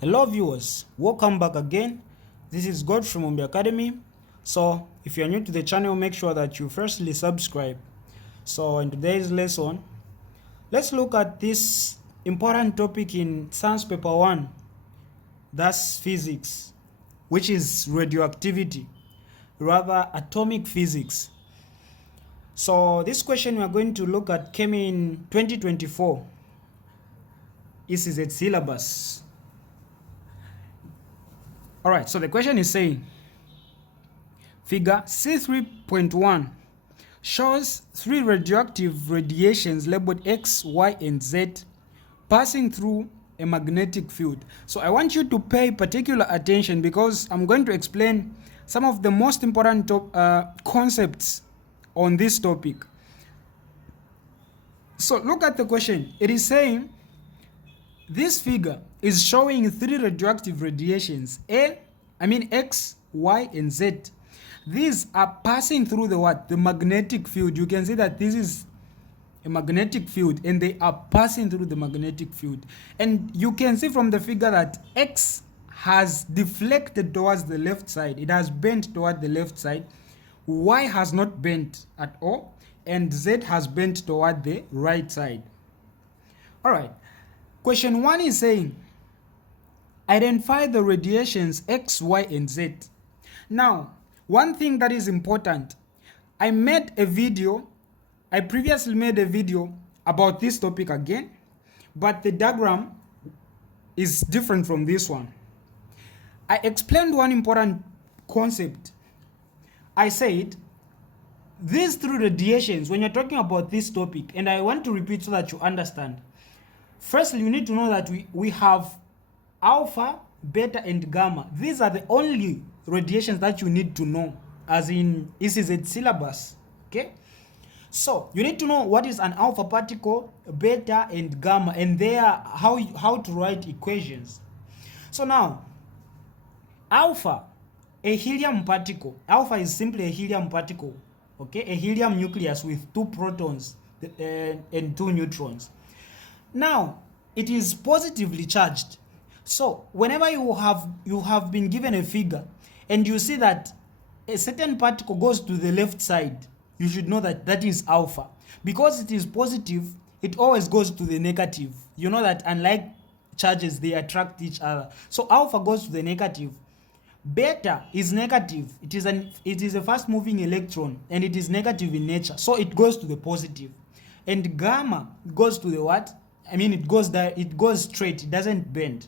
Hello viewers, welcome back again. This is God from Ombi Academy. So if you are new to the channel, make sure that you firstly subscribe. So in today's lesson, let's look at this important topic in science paper 1, that's physics, which is radioactivity, rather atomic physics. So this question we are going to look at came in 2024. This is a syllabus. All right, so the question is saying, figure C3.1 shows three radioactive radiations labeled X, Y, and Z passing through a magnetic field. So I want you to pay particular attention because I'm going to explain some of the most important concepts on this topic. So look at the question. It is saying this figure is showing three radioactive radiations, X, Y, and Z. These are passing through the what? The magnetic field. You can see that this is a magnetic field and they are passing through the magnetic field. And you can see from the figure that X has deflected towards the left side. It has bent toward the left side. Y has not bent at all. And Z has bent toward the right side. All right. Question 1 is saying, identify the radiations X, Y, and Z. Now, one thing that is important, I previously made a video about this topic again, but the diagram is different from this one. I explained one important concept. I said, these three radiations, when you're talking about this topic, and I want to repeat so that you understand. Firstly, you need to know that we have alpha, beta, and gamma. These are the only radiations that you need to know, as in this is a syllabus. Okay, so you need to know what is an alpha particle, beta, and gamma, and how to write equations. So now, alpha, a helium particle. Alpha is simply a helium particle. Okay, a helium nucleus with 2 protons and 2 neutrons. Now, it is positively charged. So, whenever you have been given a figure and you see that a certain particle goes to the left side, you should know that that is alpha. Because it is positive, it always goes to the negative. You know that unlike charges, they attract each other. So, alpha goes to the negative. Beta is negative. It is a fast moving electron and it is negative in nature. So, it goes to the positive. And gamma goes to the what? It goes straight, it doesn't bend.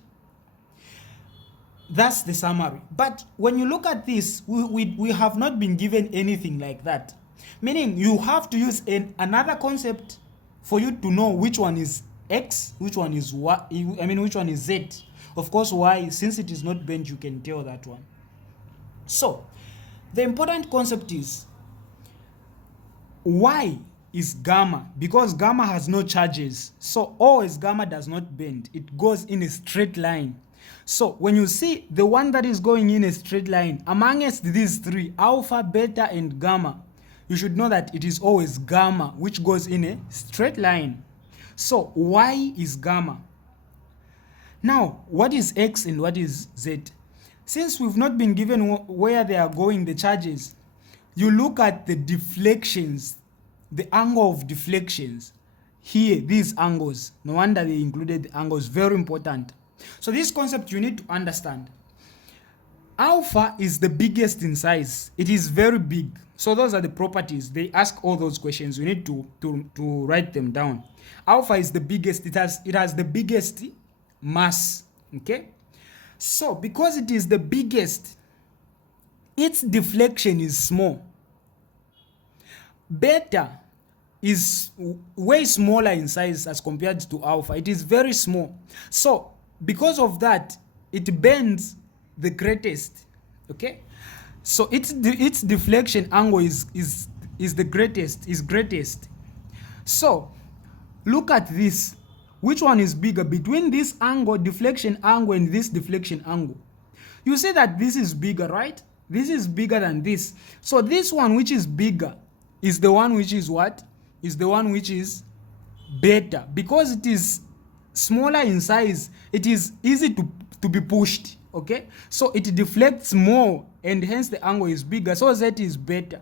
That's the summary. But when you look at this, we have not been given anything like that. Meaning you have to use another concept for you to know which one is X, which one is Y, which one is Z. Of course, Y, since it is not bent, you can tell that one. So, the important concept is Y is gamma, because gamma has no charges. So always gamma does not bend. It goes in a straight line. So when you see the one that is going in a straight line amongst these three, alpha, beta, and gamma, you should know that it is always gamma which goes in a straight line. So Y is gamma. Now, what is X and what is Z? Since we've not been given where they are going, the charges, you look at the deflections, the angle of deflections. Here, these angles, no wonder they included the angles, very important. So this concept you need to understand. Alpha is the biggest in size. It is very big. So those are the properties. They ask all those questions. You need to write them down. Alpha is the biggest. It has the biggest mass. Okay? So because it is the biggest, its deflection is small. Beta is way smaller in size as compared to alpha. It is very small. So because of that, it bends the greatest. Okay, so its deflection angle is the greatest. So look at this. Which one is bigger between this angle, deflection angle, and this deflection angle? You see that this is bigger, right? This is bigger than this. So this one which is bigger is the one which is what? Is the one which is beta. Because it is smaller in size, it is easy to be pushed. Okay, so it deflects more and hence the angle is bigger, so Z is better.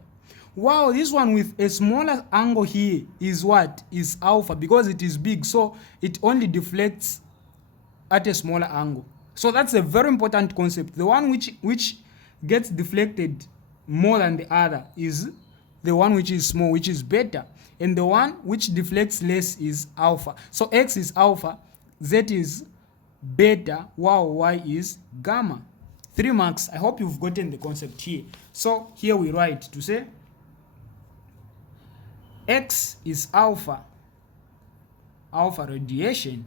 Wow, this one with a smaller angle here is what? Is alpha, because it is big, so it only deflects at a smaller angle. So that's a very important concept. The one which gets deflected more than the other is the one which is small, which is beta, and the one which deflects less is alpha. So X is alpha, Z is beta, while Y is gamma. 3 marks. I hope you've gotten the concept here. So here we write to say X is alpha radiation,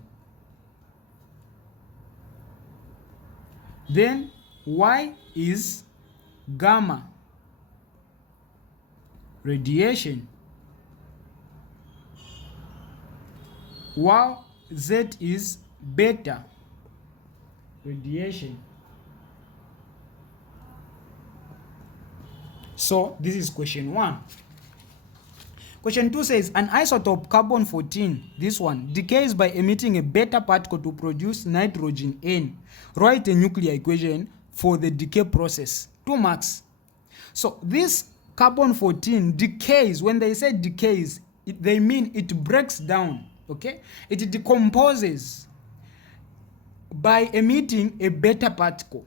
then Y is gamma radiation, while Z is beta radiation. So this is question 1. Question 2 says an isotope carbon-14, this one, decays by emitting a beta particle to produce nitrogen N. Write a nuclear equation for the decay process. 2 marks. So this carbon-14 decays. When they say decays, they mean it breaks down. Okay, it decomposes by emitting a beta particle.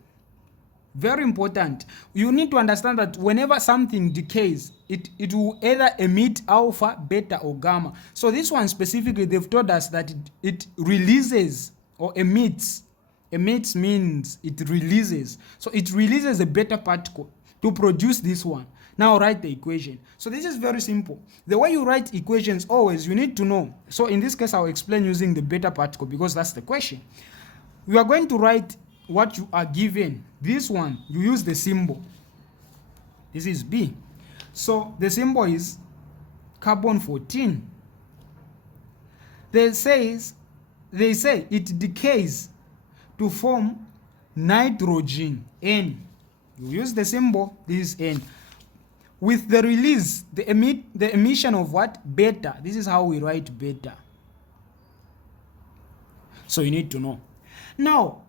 Very important. You need to understand that whenever something decays, it will either emit alpha, beta, or gamma. So this one specifically, they've told us that it releases or emits. Emits means it releases. So it releases a beta particle to produce this one. Now write the equation. So this is very simple. The way you write equations always, you need to know. So in this case, I'll explain using the beta particle because that's the question. We are going to write what you are given. This one, you use the symbol. This is B. So the symbol is carbon-14. They say it decays to form nitrogen N. You use the symbol, this is N. With the release, the emission of what? Beta. This is how we write beta. So you need to know. Now,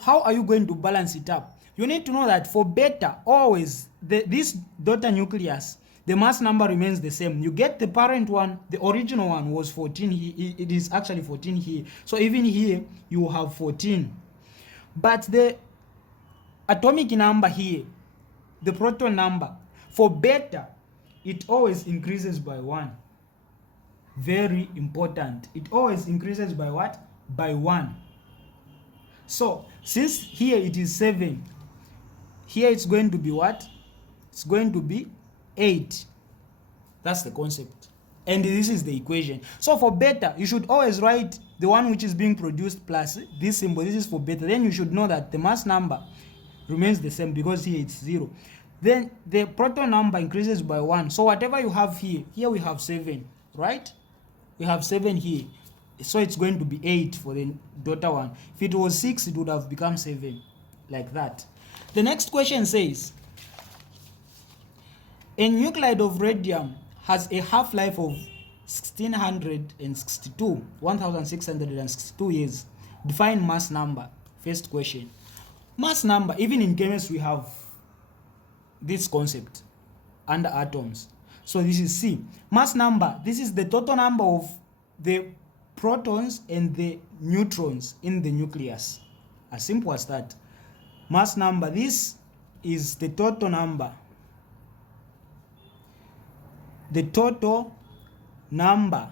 how are you going to balance it up? You need to know that for beta, always, this daughter nucleus, the mass number remains the same. You get the parent one, the original one was 14 here. It is actually 14 here. So even here, you have 14. But the atomic number here, the proton number, for beta, it always increases by 1. Very important. It always increases by what? By 1. So, since here it is 7, here it's going to be what? It's going to be 8. That's the concept. And this is the equation. So for beta, you should always write the one which is being produced plus this symbol. This is for beta. Then you should know that the mass number remains the same because here it's 0. Then the proton number increases by 1. So whatever you have here we have 7, right? We have 7 here. So it's going to be 8 for the daughter one. If it was 6, it would have become 7, like that. The next question says, a nuclide of radium has a half-life of 1662 years. Define mass number. First question. Mass number, even in chemistry, we have this concept under atoms. So this is C. Mass number, this is the total number of the protons and the neutrons in the nucleus. As simple as that. Mass number, this is the total number. The total number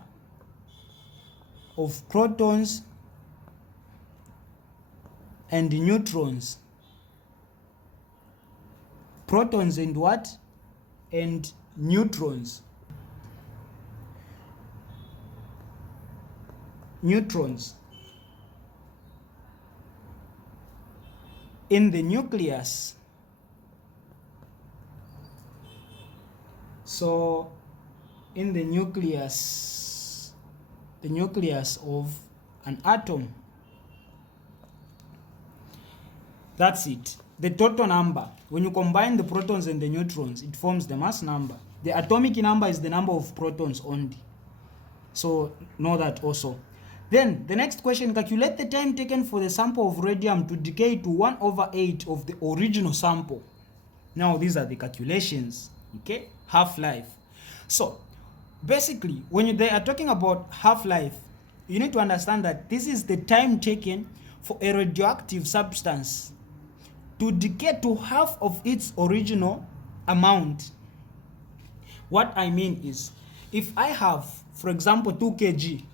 of protons and neutrons. Protons and what? And neutrons. Neutrons in the nucleus. So in the nucleus of an atom, that's it. The total number, when you combine the protons and the neutrons, it forms the mass number. The atomic number is the number of protons only. So know that also. Then the next question, calculate the time taken for the sample of radium to decay to 1/8 of the original sample. Now these are the calculations, okay? Half-life. So basically, when they are talking about half-life, you need to understand that this is the time taken for a radioactive substance to decay to half of its original amount. What I mean is, if I have, for example, 2 kg,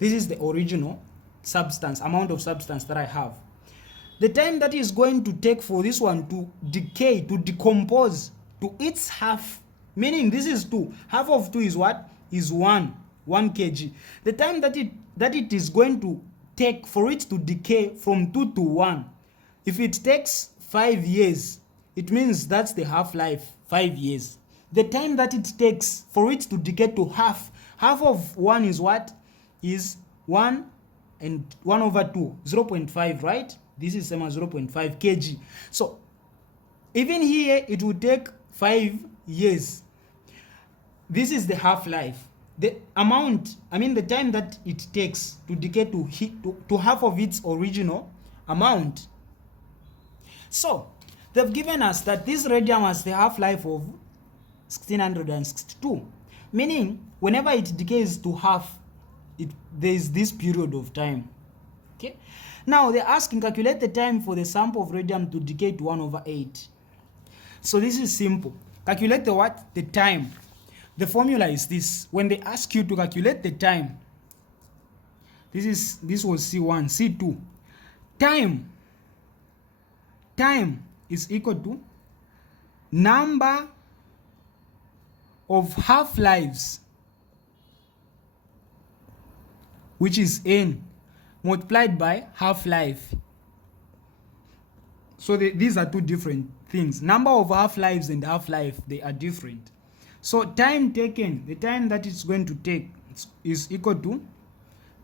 this is the original substance, amount of substance that I have. The time that is going to take for this one to decay, to decompose to its half, meaning this is 2. Half of 2 is what? Is 1 kg. The time that it is going to take for it to decay from 2 to 1, if it takes 5 years, it means that's the half-life, 5 years. The time that it takes for it to decay to half of 1 is what? Is 1 and 1/2, 0.5, right? This is same as 0.5 kg. So even here it will take 5 years. This is the half-life. The amount, the time that it takes to decay to half of its original amount. So they've given us that this radium has the half-life of 1662, meaning whenever it decays to half, there is this period of time. Okay. Now they're asking, calculate the time for the sample of radium to decay to 1/8. So this is simple. Calculate the what? The time. The formula is this. When they ask you to calculate the time, this was C1, C2. Time is equal to number of half-lives, which is n, multiplied by half-life. So these are two different things. Number of half-lives and half-life, they are different. So time taken, the time that it's going to take, is equal to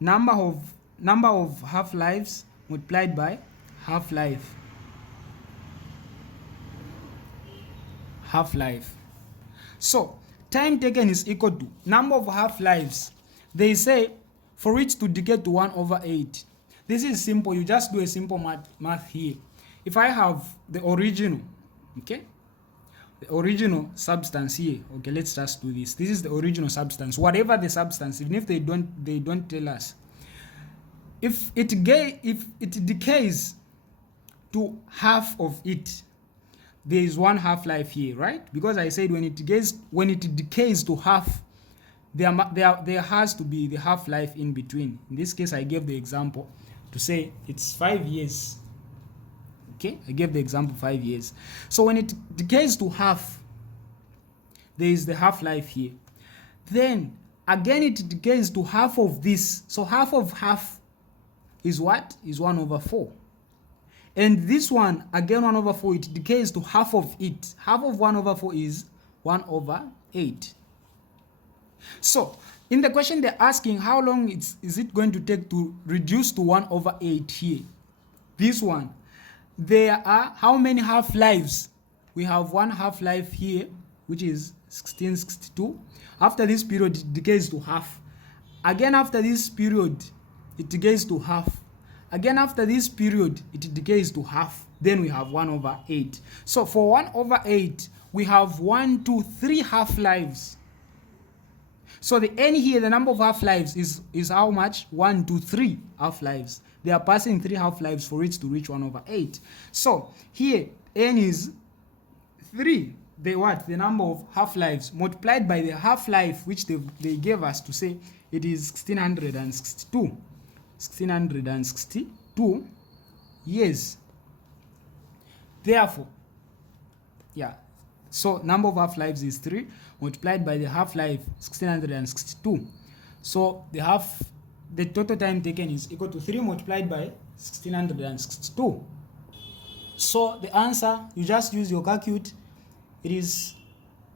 number of half-lives multiplied by half-life. So time taken is equal to number of half-lives. They say for it to decay to 1/8. This is simple. You just do a simple math here. If I have the original, okay, the original substance here, okay, let's just do this. This is the original substance, whatever the substance, even if they don't tell us. If it decays to half of it, there is one half-life here, right? Because I said when it decays to half, there has to be the half-life in between. In this case, I gave the example to say it's 5 years. Okay, I gave the example 5 years. So when it decays to half, there is the half-life here. Then again it decays to half of this. So half of half is what? Is 1/4. And this one, again 1/4, it decays to half of it. Half of 1/4 is 1/8. So in the question they're asking, how long is it going to take to reduce to 1/8 here? This one, there are how many half-lives? We have one half-life here, which is 1662. After this period, it decays to half. Again, after this period, it decays to half. Again, after this period, it decays to half. Then we have 1/8. So for 1/8, we have 1, 2, 3 half-lives. So the n here, the number of half-lives is how much? 1, 2, 3 half-lives. They are passing 3 half-lives for it to reach 1/8. So here, n is 3. The number of half-lives multiplied by the half-life which they gave us to say it is 1662. 1662 years. Therefore, so number of half-lives is 3 multiplied by the half-life 1662. So the total time taken is equal to 3 multiplied by 1662. So the answer, you just use your calculator, it is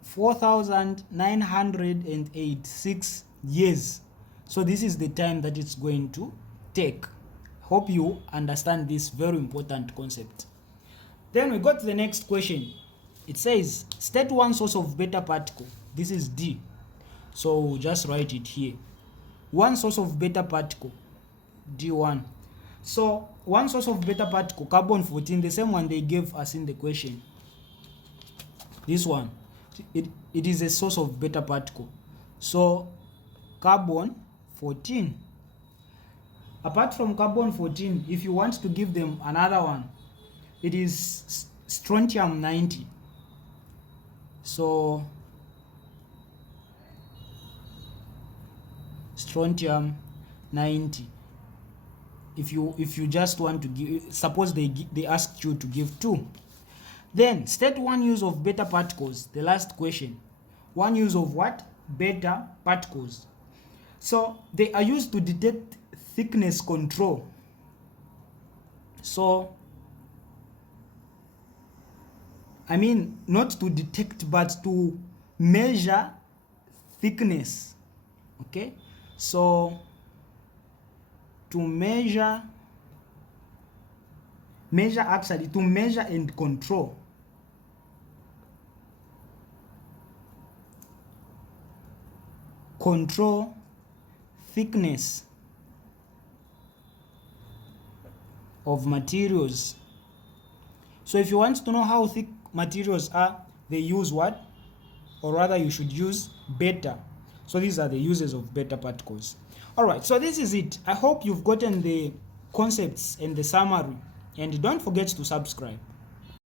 4,986 years. So this is the time that it's going to take. Hope you understand this very important concept. Then we go to the next question. It says, state one source of beta particle. This is D. So we'll just write it here. one source of beta particle, D1. So one source of beta particle, carbon 14, the same one they gave us in the question. This one, it is a source of beta particle. So carbon 14. Apart from carbon 14, if you want to give them another one, it is strontium 90. So strontium 90. If you just want to give, suppose they asked you to give 2. Then state one use of beta particles. The last question. One use of what? Beta particles. So they are used to detect thickness control. So I mean, not to detect, but to measure thickness. Okay, so to measure actually, to measure and control. Control thickness of materials. So if you want to know how thick materials are, they use what? Or rather, you should use beta. So these are the uses of beta particles. All right, so this is it. I hope you've gotten the concepts and the summary, and don't forget to subscribe.